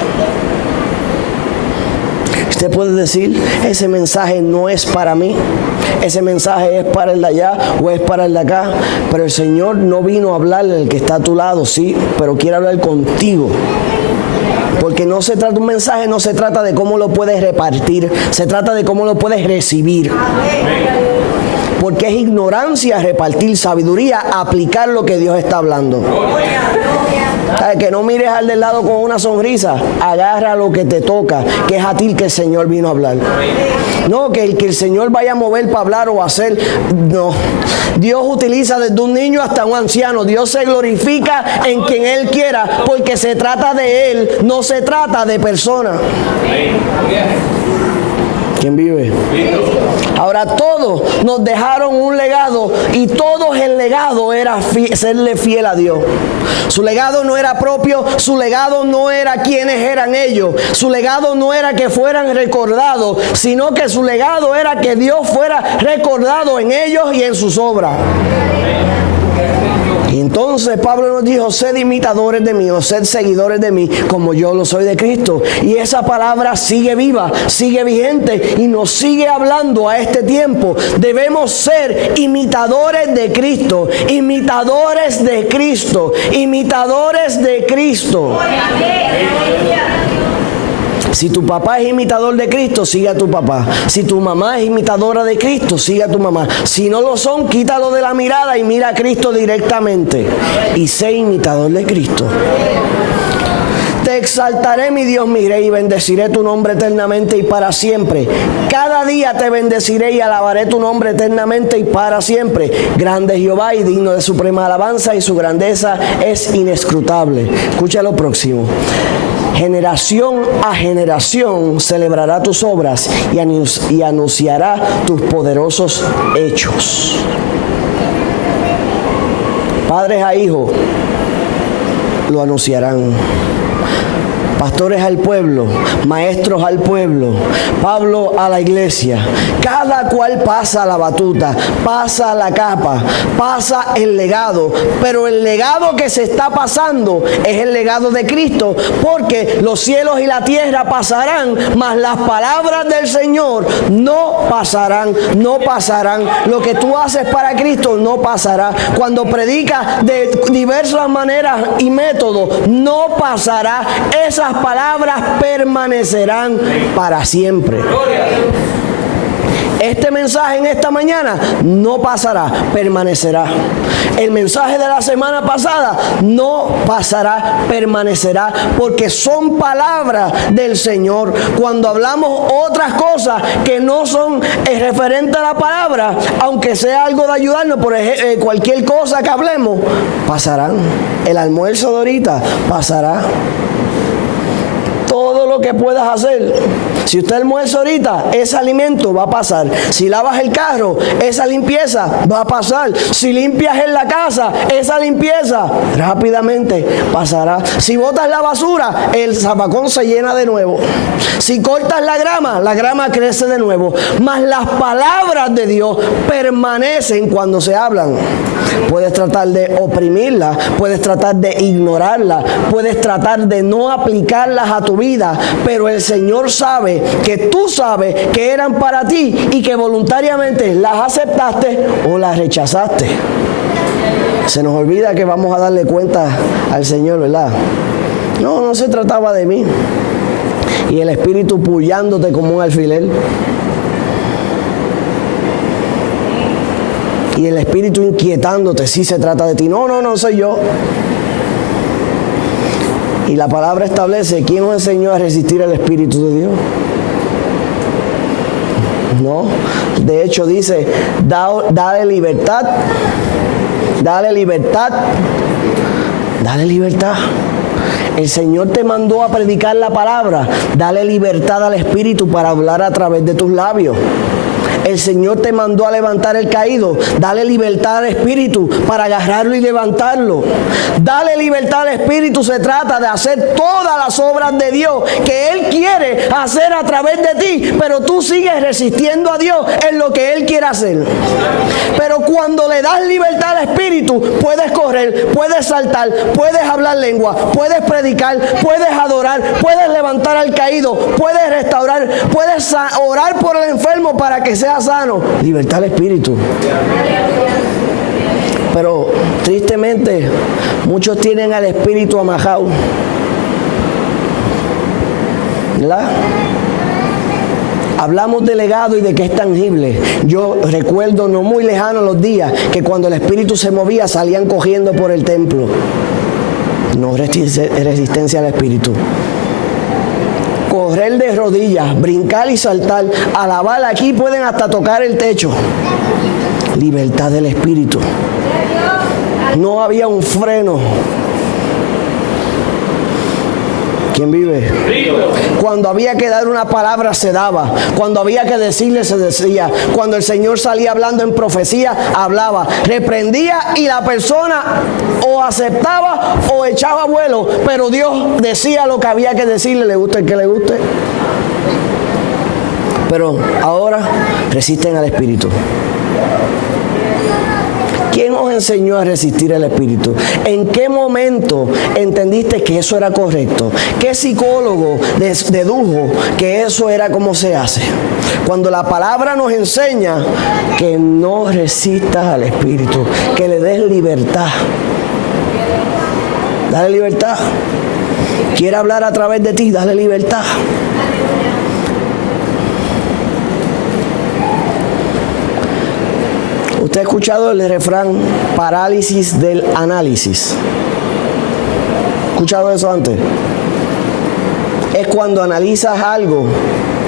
Usted puede decir, ese mensaje no es para mí, ese mensaje es para el de allá o es para el de acá, pero el Señor no vino a hablarle al que está a tu lado, sí, pero quiere hablar contigo. Porque no se trata, un mensaje no se trata de cómo lo puedes repartir, se trata de cómo lo puedes recibir. Porque es ignorancia repartir sabiduría, aplicar lo que Dios está hablando. Que no mires al del lado con una sonrisa, agarra lo que te toca, que es a ti que el Señor vino a hablar. No, que el Señor vaya a mover para hablar o hacer, no. Dios utiliza desde un niño hasta un anciano. Dios se glorifica en quien Él quiera, porque se trata de Él, no se trata de personas. ¿Quién vive? Ahora todos nos dejaron un legado, y todos el legado era serle fiel a Dios. Su legado no era propio, su legado no era quiénes eran ellos, su legado no era que fueran recordados, sino que su legado era que Dios fuera recordado en ellos y en sus obras. Y entonces Pablo nos dijo, sed imitadores de mí o sed seguidores de mí como yo lo soy de Cristo. Y esa palabra sigue viva, sigue vigente y nos sigue hablando a este tiempo. Debemos ser imitadores de Cristo, imitadores de Cristo, imitadores de Cristo. Si tu papá es imitador de Cristo, sigue a tu papá. Si tu mamá es imitadora de Cristo, sigue a tu mamá. Si no lo son, quítalo de la mirada y mira a Cristo directamente. Y sé imitador de Cristo. Te exaltaré, mi Dios, mi rey, y bendeciré tu nombre eternamente y para siempre. Cada día te bendeciré y alabaré tu nombre eternamente y para siempre. Grande es Jehová y digno de suprema alabanza, y su grandeza es inescrutable. Escucha lo próximo. Generación a generación celebrará tus obras y anunciará tus poderosos hechos. Padres a hijos lo anunciarán. Pastores al pueblo, maestros al pueblo, Pablo a la iglesia. Cada cual pasa la batuta, pasa la capa, pasa el legado. Pero el legado que se está pasando es el legado de Cristo, porque los cielos y la tierra pasarán, mas las palabras del Señor no pasarán, no pasarán. Lo que tú haces para Cristo no pasará. Cuando predicas de diversas maneras y métodos, no pasará. Esas palabras permanecerán para siempre. Este mensaje en esta mañana no pasará, permanecerá. El mensaje de la semana pasada no pasará, permanecerá, porque son palabras del Señor. Cuando hablamos otras cosas que no son referentes a la palabra, aunque sea algo de ayudarnos, por ejemplo, cualquier cosa que hablemos, pasarán. El almuerzo de ahorita pasará. Todo lo que puedas hacer. Si usted almuerza ahorita, ese alimento va a pasar. Si lavas el carro, esa limpieza va a pasar. Si limpias en la casa, esa limpieza rápidamente pasará. Si botas la basura, el zafacón se llena de nuevo. Si cortas la grama crece de nuevo. Mas las palabras de Dios permanecen cuando se hablan. Puedes tratar de oprimirla, puedes tratar de ignorarla, puedes tratar de no aplicarlas a tu vida, pero el Señor sabe cualidades que tú sabes que eran para ti y que voluntariamente las aceptaste o las rechazaste. Se nos olvida que vamos a darle cuenta al Señor, ¿verdad? No se trataba de mí. Y el Espíritu puyándote como un alfiler. Y el Espíritu inquietándote, sí se trata de ti. No soy yo. Y la palabra establece, ¿quién nos enseñó a resistir al Espíritu de Dios? No. De hecho dice, dale libertad. Dale libertad. Dale libertad. El Señor te mandó a predicar la palabra. Dale libertad al Espíritu para hablar a través de tus labios. El Señor te mandó a levantar el caído. Dale libertad al Espíritu para agarrarlo y levantarlo. Dale libertad al Espíritu. Se trata de hacer todas las obras de Dios que Él quiere hacer a través de ti, pero tú sigues resistiendo a Dios en lo que Él quiere hacer. Pero cuando le das libertad al Espíritu, puedes correr, puedes saltar, puedes hablar lengua, puedes predicar, puedes adorar, puedes levantar al caído, puedes restaurar, puedes orar por el enfermo para que sea sano. Libertad al Espíritu. Pero tristemente muchos tienen al Espíritu amajado, ¿verdad? Hablamos de legado y de que es tangible. Yo recuerdo no muy lejano los días que cuando el Espíritu se movía salían cogiendo por el templo. No resistencia al Espíritu. Correr de rodillas, brincar y saltar, alabar aquí, pueden hasta tocar el techo. Libertad del Espíritu. No había un freno. ¿Quién vive? Cuando había que dar una palabra se daba. Cuando había que decirle se decía. Cuando el Señor salía hablando en profecía, hablaba. Reprendía y la persona o aceptaba o echaba vuelo. Pero Dios decía lo que había que decirle, le guste el que le guste. Pero ahora resisten al Espíritu. ¿Quién os enseñó a resistir al Espíritu? ¿En qué momento entendiste que eso era correcto? ¿Qué psicólogo dedujo que eso era como se hace? Cuando la palabra nos enseña que no resistas al Espíritu, que le des libertad. Dale libertad. Quiere hablar a través de ti, dale libertad. ¿Usted ha escuchado el refrán parálisis del análisis? ¿Escuchado eso antes? Es cuando analizas algo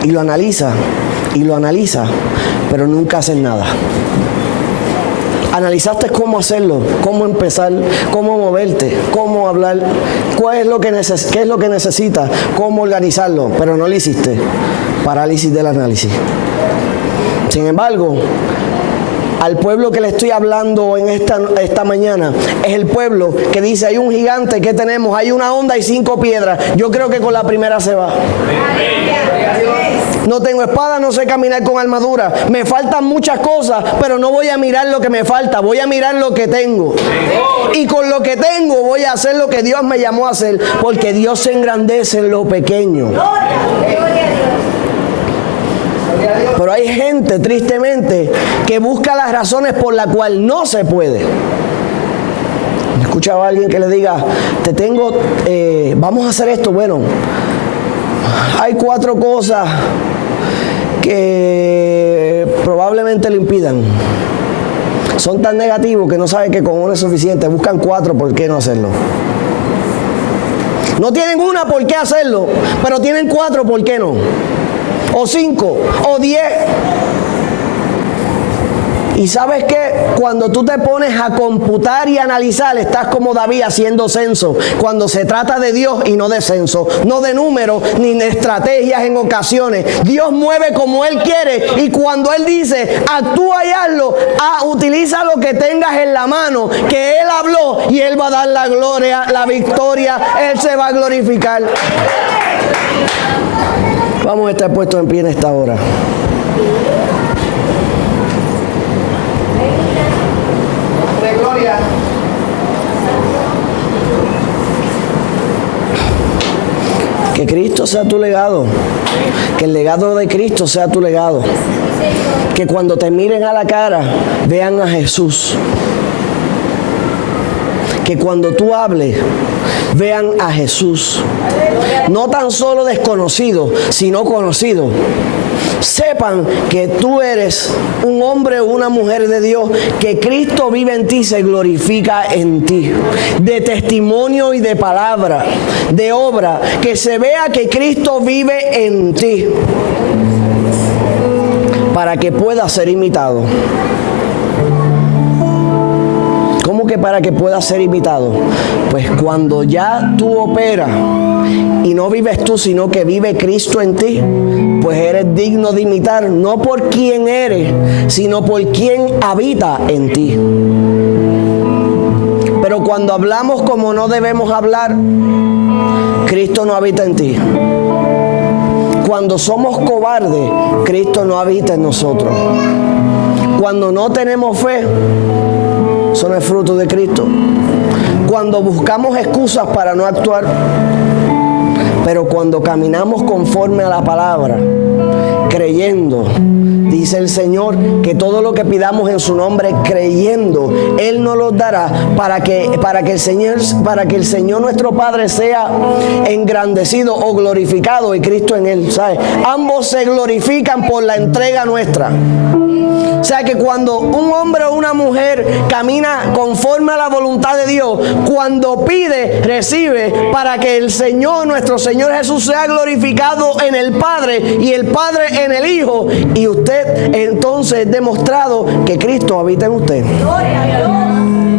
y lo analizas, pero nunca haces nada. Analizaste cómo hacerlo, cómo empezar, cómo moverte, cómo hablar, qué es lo que necesitas, cómo organizarlo, pero no lo hiciste. Parálisis del análisis. Sin embargo, al pueblo que le estoy hablando en esta mañana, es el pueblo que dice, hay un gigante, ¿qué tenemos? Hay una onda y 5 piedras. Yo creo que con la primera se va. No tengo espada, no sé caminar con armadura. Me faltan muchas cosas, pero no voy a mirar lo que me falta, voy a mirar lo que tengo. Y con lo que tengo voy a hacer lo que Dios me llamó a hacer, porque Dios se engrandece en lo pequeño. Pero hay gente, tristemente, que busca las razones por las cuales no se puede. He escuchado a alguien que le diga, vamos a hacer esto. Bueno, hay 4 cosas que probablemente lo impidan. Son tan negativos que no saben que con uno es suficiente. Buscan 4, ¿por qué no hacerlo? No tienen una, ¿por qué hacerlo? Pero tienen 4, ¿por qué no? O 5, o 10. Y ¿sabes qué? Cuando tú te pones a computar y analizar, estás como David haciendo censo. Cuando se trata de Dios y no de censo, no de números ni de estrategias en ocasiones. Dios mueve como Él quiere, y cuando Él dice, actúa y hazlo, utiliza lo que tengas en la mano, que Él habló, y Él va a dar la gloria, la victoria, Él se va a glorificar. Vamos a estar puestos en pie en esta hora. Que Cristo sea tu legado. Que el legado de Cristo sea tu legado. Que cuando te miren a la cara vean a Jesús. Que cuando tú hables vean a Jesús. No tan solo desconocido, sino conocido. Sepan que tú eres un hombre o una mujer de Dios, que Cristo vive en ti, se glorifica en ti. De testimonio y de palabra, de obra, que se vea que Cristo vive en ti, para que pueda ser imitado. ¿Cómo que para que pueda ser imitado? Pues cuando ya tú operas y no vives tú, sino que vive Cristo en ti, pues eres digno de imitar, no por quién eres, sino por quién habita en ti. Pero cuando hablamos como no debemos hablar, Cristo no habita en ti. Cuando somos cobardes, Cristo no habita en nosotros. Cuando no tenemos fe, eso no es fruto de Cristo. Cuando buscamos excusas para no actuar, pero cuando caminamos conforme a la palabra, creyendo, dice el Señor, que todo lo que pidamos en su nombre, creyendo, Él nos lo dará para que el Señor nuestro Padre sea engrandecido o glorificado y Cristo en Él, ¿sabes? Ambos se glorifican por la entrega nuestra. O sea que cuando un hombre o una mujer camina conforme a la voluntad de Dios, cuando pide, recibe, para que el Señor, nuestro Señor Jesús, sea glorificado en el Padre y el Padre en el Hijo, y usted entonces demostrado que Cristo habita en usted. Gloria a Dios.